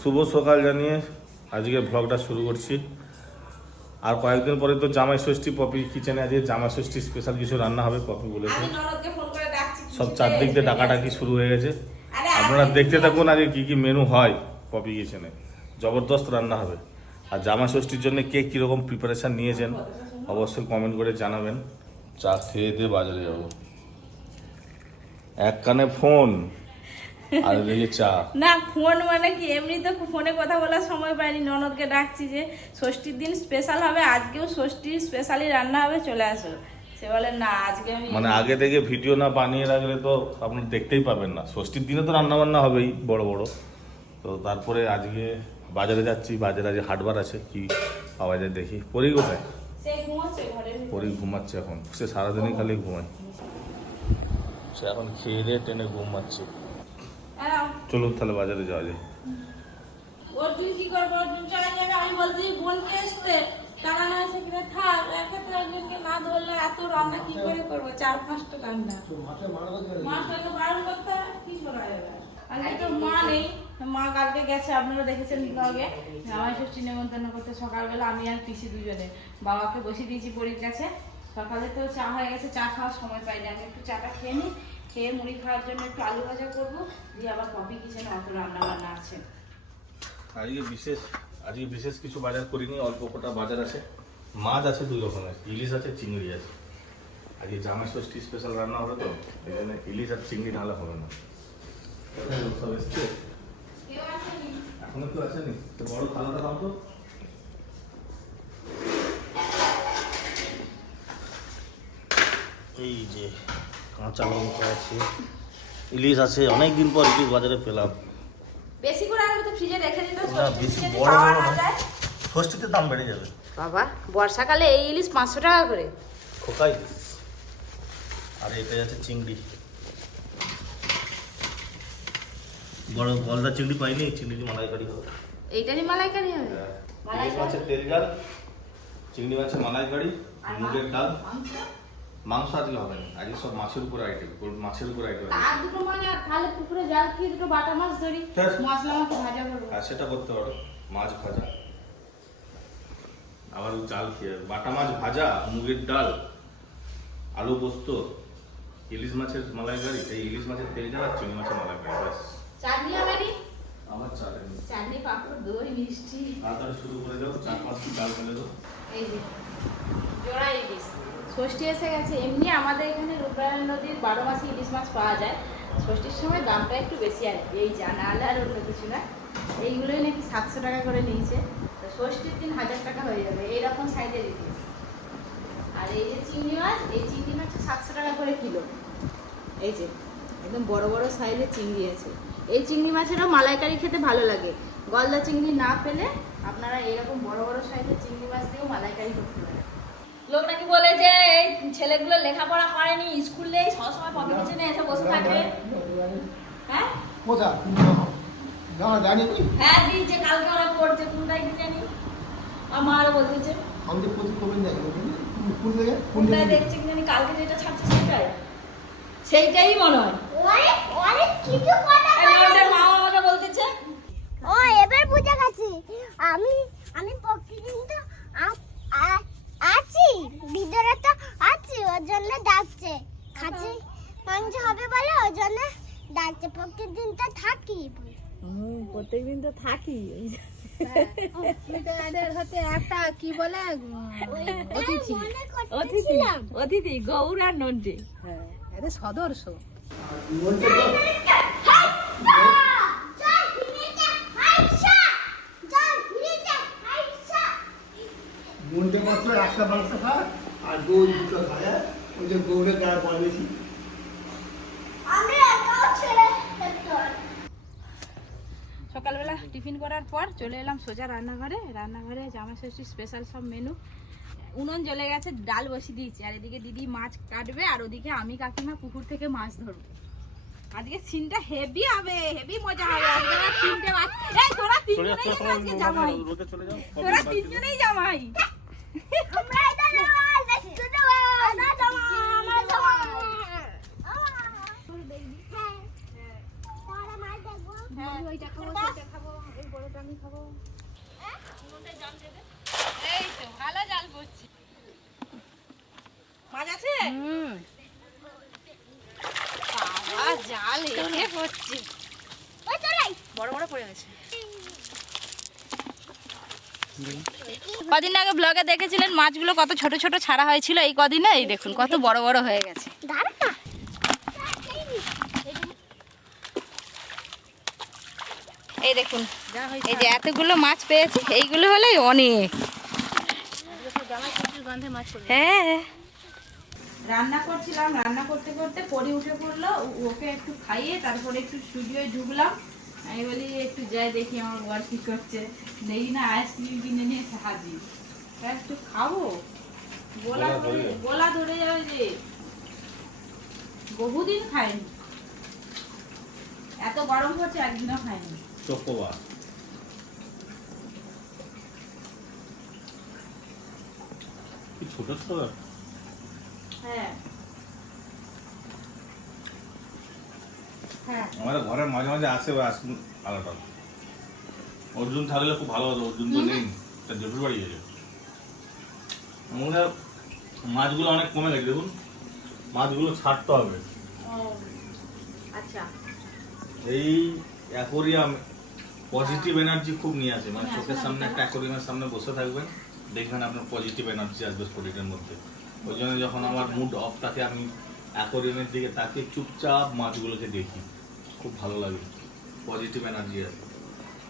শুভ সকাল জানিয়ে আজকে ভ্লগটা শুরু করছি। আর কয়েকদিন পরে তো জামাই ষষ্ঠী পপি কিচেনে আজকে জামাই ষষ্ঠী স্পেশাল কিছু রান্না হবে পপি বলেছে। সব চারদিক দিয়ে ডাকাডাকি শুরু হয়ে গেছে। আপনারা দেখতে থাকুন আজকে কি কি মেনু হয় পপি কিচেনে জবরদস্ত রান্না হবে। আর জামা ষষ্ঠীর জন্য কে কীরকম প্রিপারেশান নিয়েছেন অবশ্যই কমেন্ট করে জানাবেন। চা খেয়ে দিয়ে বাজারে যাব। এক কানে ফোন আর এদিকে চা। না ফোন মানে কি? এমনি তো ফোনে কথা বলার সময় পাইনি। ননদকে ডাকছি যে ষষ্ঠীর দিন স্পেশাল হবে আজকেও ষষ্ঠীর স্পেশালি রান্না হবে চলে আসো। সে বলে না আজকে আমি মানে আগে থেকে ভিডিও না বানিয়ে রাখলে তো আপনি দেখতেই পাবেন না। ষষ্ঠীর দিনে তো রান্না বান্না হবেই বড় বড়। তো তারপরে আজকে বাজারে যাচ্ছি বাজারে আজকে হাটবার আছে কি পাওয়া যায় দেখি। পরি কোথায়? পরি ঘুমাচ্ছে এখন। সে সারাদিনই খালি ঘুমায়। সে এখন খেয়ে দিয়ে টেনে ঘুমাচ্ছে। চলুন তাহলে বাজারে যাওয়া যায় অর্জুন কি করব অর্জুন চলে যাবে আমি বলছি বোনকে আসতে টাকা না এসে কিনে থাক এক্ষেত্রে একজনকে না ধরলে এত রান্না কি করে করব? চার পাঁচটা রান্না। মাছটাকে বারণ করতে হবে, কি করা যাবে? আজকে তো মা নেই মা কালকে গেছে আপনারা দেখেছেন ব্লগে জামাই ষষ্ঠী নেমন্তন্ন করতে সকালবেলা আমি আর পিসি দুজনে। বাবাকে বসিয়ে দিয়েছি পরীর কাছে সকালে তো চা হয়ে গেছে চা খাওয়ার সময় পাইনি। আমি একটু চাটা খেয়ে নিই খেয়ে মুড়ি খাওয়ার জন্য একটু আলু ভাজা করব দিয়ে আবার কপি কিচেনে অত রান্না বান্না আছে। আজকে বিশেষ আজকে বিশেষ কিছু বাজার করিনি অল্প কটা বাজার আছে। মাছ আছে দুই রকমের ইলিশ আছে চিংড়ি আছে। আজকে জামাই ষষ্ঠী স্পেশাল রান্না হবে তো এই জন্য ইলিশ আর চিংড়ি ঢালা হবে না। সব এসছে? এখনও কেউ আসেনি? তো বড় থালাটা দাও তো। এই যে কাঁচা লঙ্কা আছে ইলিশ আছে অনেক দিন পর ইলিশ বাজারে পেলাম। বেশি করে আনলে তো ফ্রিজে রেখে দিতে না, বেশি বড় বড় না না। যায়। ষষ্ঠীতে দাম বেড়ে যাবে। বাবা বর্ষাকালে এই ইলিশ পাঁচশো টাকা করে। খোকাই আর এটা আছে চিংড়ি। বড় গলদা চিংড়ি পাইনি চিংড়ি মালাইকারি হবে। এইটারই মালাইকারি হবে? ইলিশ মাছের তেল জাল চিংড়ি মাছের মালাইকারি মুগের ডাল। মাংস আজকে হবে না। আজকে সব মাছের উপর আইটেম মাছের উপর আইটেম আর দুটো মানে তাহলে পুকুরে জাল খেয়ে দুটো বাটা মাছ ধরি। হ্যাঁ। মশলা মাছ ভাজা করব। আর সেটা করতে পারো। মাছ ভাজা। আবার ওই চাল খেয়ে বাটা মাছ ভাজা মুগের ডাল আলু পোস্ত ইলিশ মাছের মালাইকারি। এই ইলিশ মাছের তেল জাল আর চিংড়ি মাছের মালাইকারি ব্যাস। চাটনি নি? আমার চাটনি চাটনি পাঁপড় দই মিষ্টি। তাড়াতাড়ি শুরু করে দাও। চার পাঁচটি ডাল ফেলে দাও। এই যে জোড়া ইলিশ ষষ্ঠী এসে গেছে, এমনি আমাদের এখানে রূপনারায়ণ নদীর বারো মাসে ইলিশ মাছ পাওয়া যায়। ষষ্ঠীর সময় দামটা একটু বেশি আর কি, এই জানা আলে আর অন্য কিছু না। এইগুলোই নাকি সাতশো টাকা করে নিয়েছে। তো ষষ্ঠীর দিন হাজার টাকা হয়ে যাবে, এইরকম সাইজের ইলিশ। আর এই যে চিংড়ি মাছ, এই চিংড়ি মাছ সাতশো টাকা করে কিলো। এই যে, একদম বড় বড় সাইজের চিংড়ি আছে। এই চিংড়ি মাছেরও মালাইকারি খেতে ভালো লাগে। গলদা চিংড়ি না পেলে আপনারা এরকম বড় বড় সাইজের চিংড়ি মাছ দিয়েও মালাইকারি করতে পারেন। লোক নাকি বলে যে এই ছেলেগুলো লেখাপড়া করেনি স্কুলে সবসময় পপি কিচেনে এসে বসে থাকে। হ্যাঁ? কোথায় না জানি নি। হ্যাঁ দিয়েছে কালকে ওরা পড়ছে কোনটাই কি জানি? আমার বলতেছে আমি তো প্রতি কবে দেখি কোন থেকে কোন কোনটাই থেকে দেখছে কি জানি কালকে যেটা ছাড়ছে সেটাই। সেইটাই মনে হয়। অনেক অনেক কিছু কথা মা আমাকে বলতেছে। ও এবার বুঝে গেছি। আমি আমি প্রতিদিন তো আ- আ- আছি ভিতরে তো আছি ওর জন্য ডাকছে খাচ্ছি মাংস হবে বলে ওর জন্য ডাকছে প্রতিদিন তো থাকি প্রত্যেকদিন তো থাকি হতে একটা কি বলে? অতিথি। অতিথি অতিথি গৌর নন্টে হ্যাঁ মনটা মাত্র একটা মাংস খায় আর দই দুটো খায় ওই যে গৌড়ের দ্বারা বানিয়েছি আমি একাও ছেড়ে তোর সকালবেলা টিফিন করার পর চলে এলাম সোজা রান্নাঘরে। রান্নাঘরে জামা ষষ্ঠী স্পেশাল সব মেনু উনুন জ্বলে গেছে ডাল বসিয়ে দিয়েছি। আর এদিকে দিদি মাছ কাটবে আর ওদিকে আমি কাকিমা পুকুর থেকে মাছ ধরবো। আজকে সিনটা হেভি হবে হেভি মজা হবে। আজকে ওরা তিনটে মাছ এই তোরা তিনজনেই আজকে জামাই। রোদে চলে যাও। তোরা তিনজনেই জামাই। আমরা এটা নেওয়া দেখতে দেবো আমরা জামা আমরা জামা পরে মাছ। দেখব ওইটা খাব। সেটা খাব এই তো ভালো জাল করছি মাছ আছে? হুম। বাবা জাল এসে পড়ছে। ওই তোরাই বড় বড় পড়ে গেছে। কদিন আগে ব্লগে দেখেছিলেন মাছগুলো কত ছোট ছোট ছাড়া হয়েছিল? এই কদিনে? এই দেখুন কত বড় বড় হয়ে গেছে দাঁড়া না এই দেখুন এই যে এতগুলো মাছ পেয়েছি এইগুলো হলেই অনেক। হ্যাঁ। রান্না করছিলাম রান্না করতে করতে পরি উঠে পড়ল ওকে একটু খাইয়ে তারপরে একটু স্টুডিওয়ে ঢুকলাম। আমি বলি একটু যাই দেখি আমার বর কি করছে। দেখি না আইসক্রিম কিনে নিয়ে এসে হাজির তা একটু খাব। গোলা গলা ধরে ধরে? গোলা ধরে যাবে যে। বহুদিন খাইনি। এত গরম হচ্ছে একদিনও খাইনি। চকোবার ছোট ছোট হ্যাঁ। হ্যাঁ। আমাদের ঘরের মাঝে মাঝে আসে ওই আইসক্রিম আলাদা অর্জুন থাকলে খুব ভালো হতো অর্জুন তো নেই তার জেঠুর বাড়ি গেছে। আমাদের মাছগুলো অনেক কমে গেছে দেখুন। মাছগুলো ছাড়তে হবে। আচ্ছা। এই অ্যাকোরিয়াম পজিটিভ এনার্জি খুব নিয়ে আসে। মানে চোখের সামনে একটা অ্যাকোরিয়ামের সামনে বসে থাকবেন দেখবেন আপনার পজিটিভ এনার্জি আসবে শরীরের মধ্যে। ওই জন্য যখন আমার মুড অফ থাকে আমি অ্যাকোরিয়ামের দিকে তাকিয়ে চুপচাপ মাছগুলোকে দেখি। খুব ভালো লাগে। পজিটিভ এনার্জি আসে।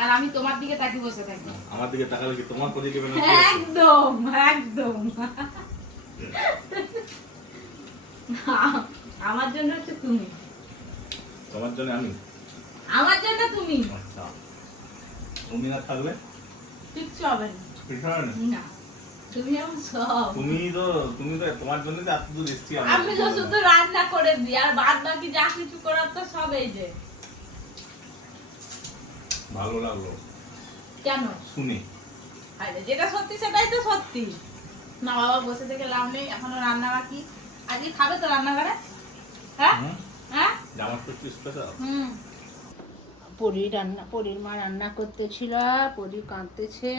আর আমি তোমার দিকে তাকিয়ে বসে থাকি। আমার দিকে তাকালে কি তোমার পজিটিভ এনার্জি একদম একদম। আমার জন্য হচ্ছে তুমি। তোমার জন্য আমি? আমার জন্য তুমি। আচ্ছা। তুমি না থাকলে? কিচ্ছু হবে না। কিছু না। না। তুমি আমার সব। তুমি তো তুমি তো তোমার জন্য তো এত দূর এসছি আমি তো শুধু রান্না করে দিই আর বাদ বাকি যা কিছু করার তো সব এই যে। ভালো লাগল। কেন? শুনে। আরে যেটা সত্যি সেটাই তো সত্যি। না বাবা বসে থেকে লাভ নেই এখনও রান্না বাকি। আজকে খাবে তো রান্নাঘরে? হ্যাঁ? হ্যাঁ? জামার স্পেশাল হুম। পরি রান্না, পরির মা রান্না করতেছিল, পরি কাঁদতেছে।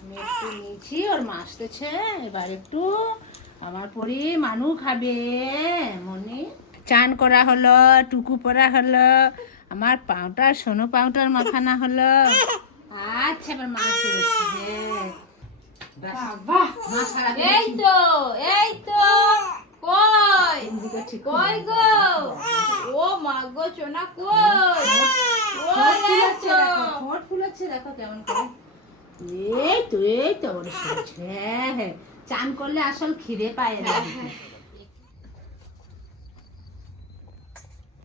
আমি একটু নিয়েছি, ওর মা আসতেছে। এবার একটু আমার পরি মানু খাবে। মনে, চান করা হলো, টুকু পরা হলো, আমার পাউটার সোনো পাউটার মাখানা হলো। আচ্ছা এবার মা হ্যাঁ। এই তো এই তো। কই? কই গো? ও মা গো চোনা কই? ঠোঁট ফুলাচ্ছে দেখো কেমন করে। এই তো এই তো শুনছে হ্যাঁ হ্যাঁ। চান করলে আসল খিদে পায় না।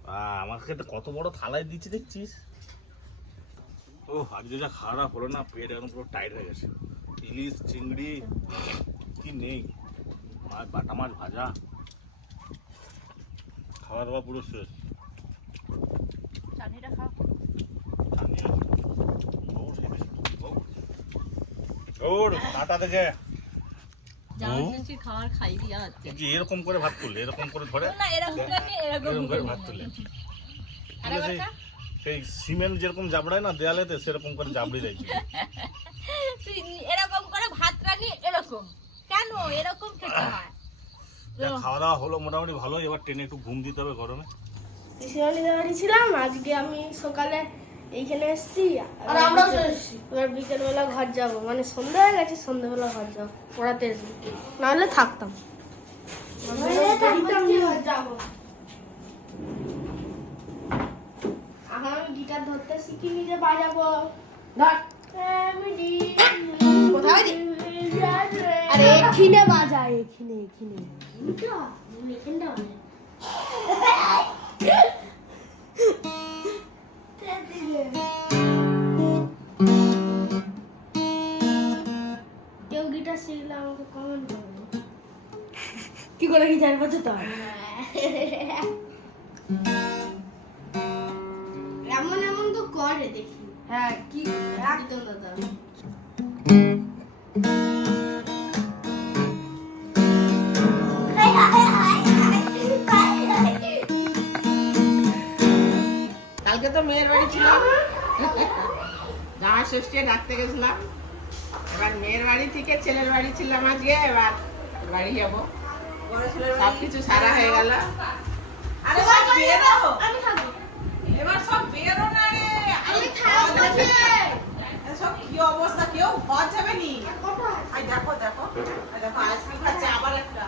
আহ, আমাকে তো কত বড় থালায় দিচ্ছি দেখছিস? ও আজকে যা খারাপ হলো না পেট এখন পুরো টাইট হয়ে গেছে। ইলিশ চিংড়ি কি নেই? মাছ বাটা মাছ ভাজা। খাওয়া দাওয়া পুরো শেষ। চাটনিটা খাও। দিয়া এরকম করে ভাত তুললে এরকম করে ধরে? এরকম করে ভাত তুলে। ঠিক আছে? সেই সিমেন্ট যেরকম জাবড়ায় না দেয়ালেতে সেরকম করে জাবড়ি তুই এরকম করে ভাত রানি এরকম। কেন এরকম খেতে হয়। খাওয়া দাওয়া হলো মোটামুটি ভালো এবার ট্রেনে একটু ঘুম দিতে হবে গরমে। পিসিমণিদের বাড়ি ছিলাম আজকে আমি সকালে এইখানে এসেছি আর আমরাও চলে এসেছি। এবার বিকেলবেলা ঘর যাব। মানে সন্ধ্যা হয়ে গেছে সন্ধ্যাবেলা ঘর যাব পড়াতে এসে। নাহলে থাকতাম। যাব? এখন আমি গিটার ধরতে শিখি নিজে বাজাবো। ধর। কোথায় আরে এখানে বাজা এখানে এখানে। কেউ গিটার শিখলে আমাকে কমেন্ট করবে। কি করে গিটার বাজাতে হয়। কালকে তো মেয়ের বাড়ি ছিলাম জামাই ষষ্ঠী ডাকতে গেছিলাম। এবার মেয়ের বাড়ি থেকে ছেলের বাড়ি ছিলাম আজকে এবার বাড়ি যাব। সব কিছু সারা হয়ে গেল। আরে সব বেরো। এবার সব বেরো না রে। আমি খাব সব কি অবস্থা কেউ ঘর যাবে নি আই দেখো দেখো আই দেখো আইসক্রিম খাচ্ছে আবার একটা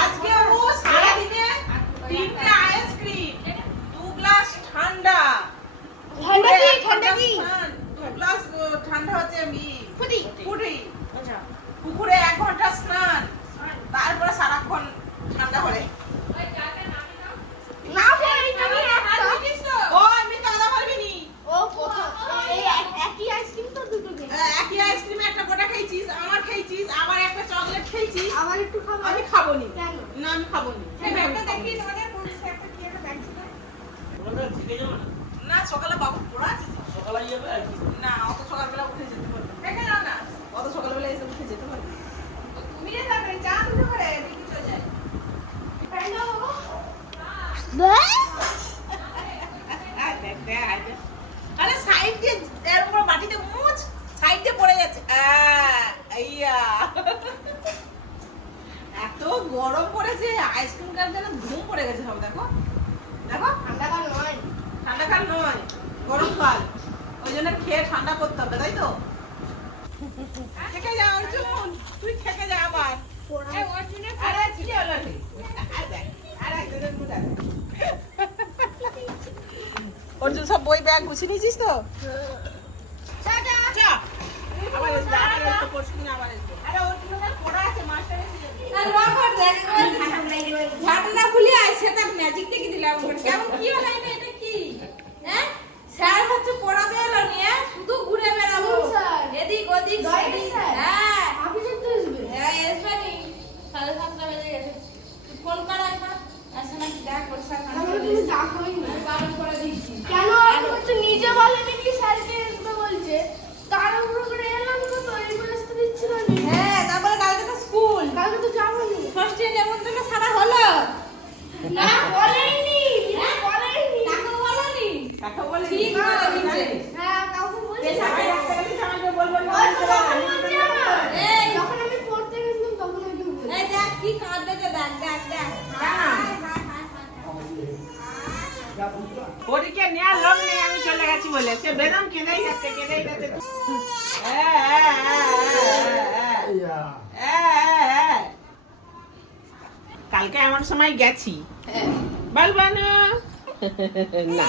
আজকে ও সারাদিনে তিনটে আইসক্রিম দু গ্লাস ঠান্ডা ঠান্ডা কি ঠান্ডা কি স্নান, দু গ্লাস ও, ঠান্ডা হচ্ছে মি ফুটি পুরি আচ্ছা পুকুরে এক ঘণ্টা স্নান তারপরে সারাক্ষণ ঠান্ডা করে না এই তুমি একটা ও আমি তো আদা পারবি নি ও প্রথম এই এক- একই আইসক্রিম তো দুটো দিন আহ, একই আইসক্রিম একটা গোটা খেয়েছিস আমার খেয়েছিস আবার একটা চকলেট খেয়েছিস আবার একটু খাব আমি খাব নি কেন? না আমি খাব নি দেখি তোমাদের কোন একটা কি একটা ব্যাগ ছিল না সকালে বাবু পড়া আছে তো। না অত সকালবেলা উঠে যেতে পারবে দেখে নাও না অত সকালবেলা এসে উঠে যেতে পারবে তুমি যে যাবে চা দুটো করে এদিকে চলে যায় আয় দেখ, দেখ, আয় দেখ। আরে আইসক্রিম কার যেন ঘুম পড়ে গেছে সব দেখো দেখো ঠান্ডা কাল নয়। ঠান্ডা কাল নয় গরম কাল ওই জন্য খেয়ে ঠান্ডা করতে হবে তাই তো থেকে যা অর্জুন তুই থেকে যা আবার আরে কি হলো রে? আরে দেখ, আরে একজনের মুখ দেখ। অর্জুন সব বই ব্যাগ গুছিয়ে নিয়েছিস তো। ঘটনা খুলে আসে তার ম্যাজিক দেখে দিলাম কেমন কি হলো এটা এটা কি হ্যাঁ স্যার হচ্ছে পড়াতে এলো নিয়ে শুধু ঘুরে বেড়াবো কোন স্যার? এদিক ওদিক দয়াল সেদিক। স্যার? হ্যাঁ অফিসে তো আসবে হ্যাঁ আসবে নি সাড়ে সাতটা বেজে গেছে তুই ফোন কর একবার আসে নাকি দেখ ওর সাথে তাহলে তুমি ডাকোই না আমি বারণ করে দিচ্ছি কেন আপনি হচ্ছে নিজে বলেনি কি স্যারকে আসবে বলছে তার উপর করে এলাম তো তৈরি করে আসতে দিচ্ছিল না হ্যাঁ তারপরে কালকে তো স্কুল কালকে তো যাবনি ষষ্ঠী নেমন্তন্ন সারা হলো না বলেনি বলেনি তাকে বলনি কাকে বলে ঠিক করে দিচ্ছে হ্যাঁ কাউকে বলছি জামাই রাখতে গেলে জামাইকে বলব না, ওই তো তখন বলছি আমার। এই। যখন আমি পড়তে গেছিলাম তখন ওই দিন বলছি। এই দেখ কি কাঁদতেছে দেখ দেখ দেখ ওদিকে নেওয়ার লোক নেই আমি চলে গেছি বলে সে বেদম কেঁদেই যাচ্ছে কেঁদেই যাচ্ছে। কালকে এমন সময় গেছি। বলব না না।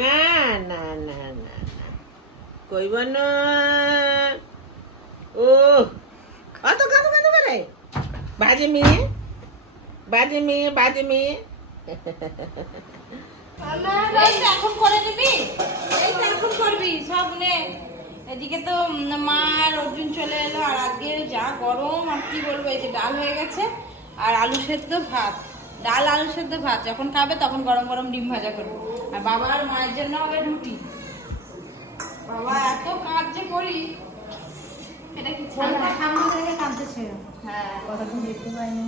না না না না না। কইব না ও অত কত কত বলে? বাজে মেয়ে বাজে মেয়ে বাজে মেয়ে। এখন করে নিবি এই তো এখন করবি সব নে। এদিকে তো মা আর অর্জুন চলে এলো আর আজকে যা গরম আর কি বলব এই যে ডাল হয়ে গেছে আর আলু সেদ্ধ ভাত। ডাল আলু সেদ্ধ ভাত যখন খাবে তখন গরম গরম ডিম ভাজা করব। আর বাবা আর মায়ের জন্য হবে রুটি। বাবা এত কাজ যে করি। এটা কি ছাড়া? হ্যাঁ। হ্যাঁ কতদিন দেখতে পাইনি।